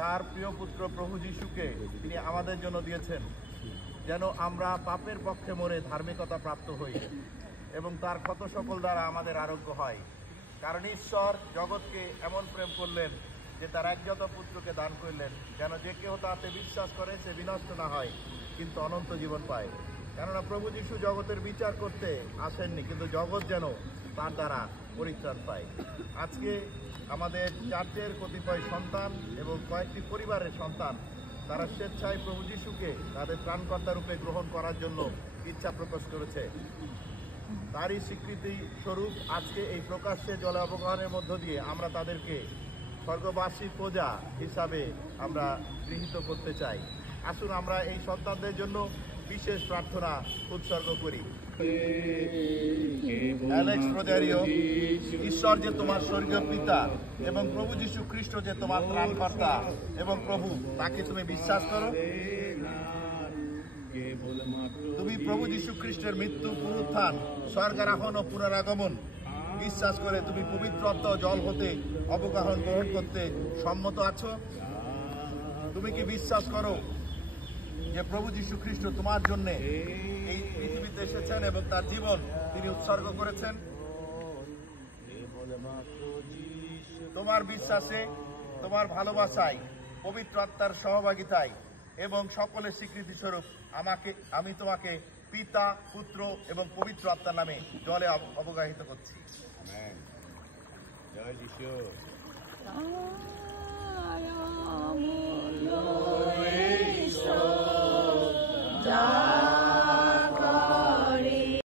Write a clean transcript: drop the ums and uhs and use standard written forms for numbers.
তার প্রিয় পুত্র প্রভু যিশুকে তিনি আমাদের জন্য দিয়েছেন, যেন আমরা পাপের পক্ষে মরে ধার্মিকতা প্রাপ্ত হই এবং তার ক্ষত সকল দ্বারা আমাদের আরোগ্য হয়। কারণ ঈশ্বর জগৎকে এমন প্রেম করলেন যে তার একজাত পুত্রকে দান করলেন, যেন যে কেউ তাতে বিশ্বাস করে সে বিনষ্ট না হয় কিন্তু অনন্ত জীবন পায়। কেননা প্রভু যিশু জগতের বিচার করতে আসেননি, কিন্তু জগৎ যেন তার দ্বারা পরিত্রাণ পায়। আজকে আমাদের চার্চের কতিপয় সন্তান এবং কয়েকটি পরিবারের সন্তান তারা স্বেচ্ছায় প্রভু যিশুকে তাদের ত্রাণকর্তা রূপে গ্রহণ করার জন্য ইচ্ছা প্রকাশ করেছে। তারই স্বীকৃতি স্বরূপ আজকে এই প্রকাশ্যে জলে অবগাহনের মধ্য দিয়ে আমরা তাদেরকে স্বর্গবাসী প্রজা হিসাবে আমরা গৃহীত করতে চাই। আসুন আমরা এই সন্তানদের জন্য বিশেষ প্রার্থনা উৎসর্গ করি। অ্যালেক্স রোজারিও, ঈশ্বর যে তোমার স্বর্গীয় পিতা এবং প্রভু যীশু খ্রিস্ট যে তোমার ত্রাণকর্তা এবং প্রভু, তাকে তুমি বিশ্বাস করো। তুমি প্রভু যীশু খ্রিস্টের মৃত্যু, পুনরুত্থান, স্বর্গারোহণ ও পুনরাগমন বিশ্বাস করে তুমি পবিত্র আত্মা জল হতে অবগাহন গ্রহণ করতে সম্মত আছো। তুমি কি বিশ্বাস করো যে প্রভু যীশু খ্রিস্ট তোমার জন্য এই পৃথিবীতে এসেছেন এবং তার জীবন তিনি উৎসর্গ করেছেন? তোমার বিশ্বাসে, তোমার ভালোবাসায়, পবিত্র আত্মার সহভাগিতায় এবং সকলের স্বীকৃতি স্বরূপ আমি তোমাকে পিতা, পুত্র এবং পবিত্র আত্মার নামে জলে অবগাহিত করছি। জয় যিশু। জয়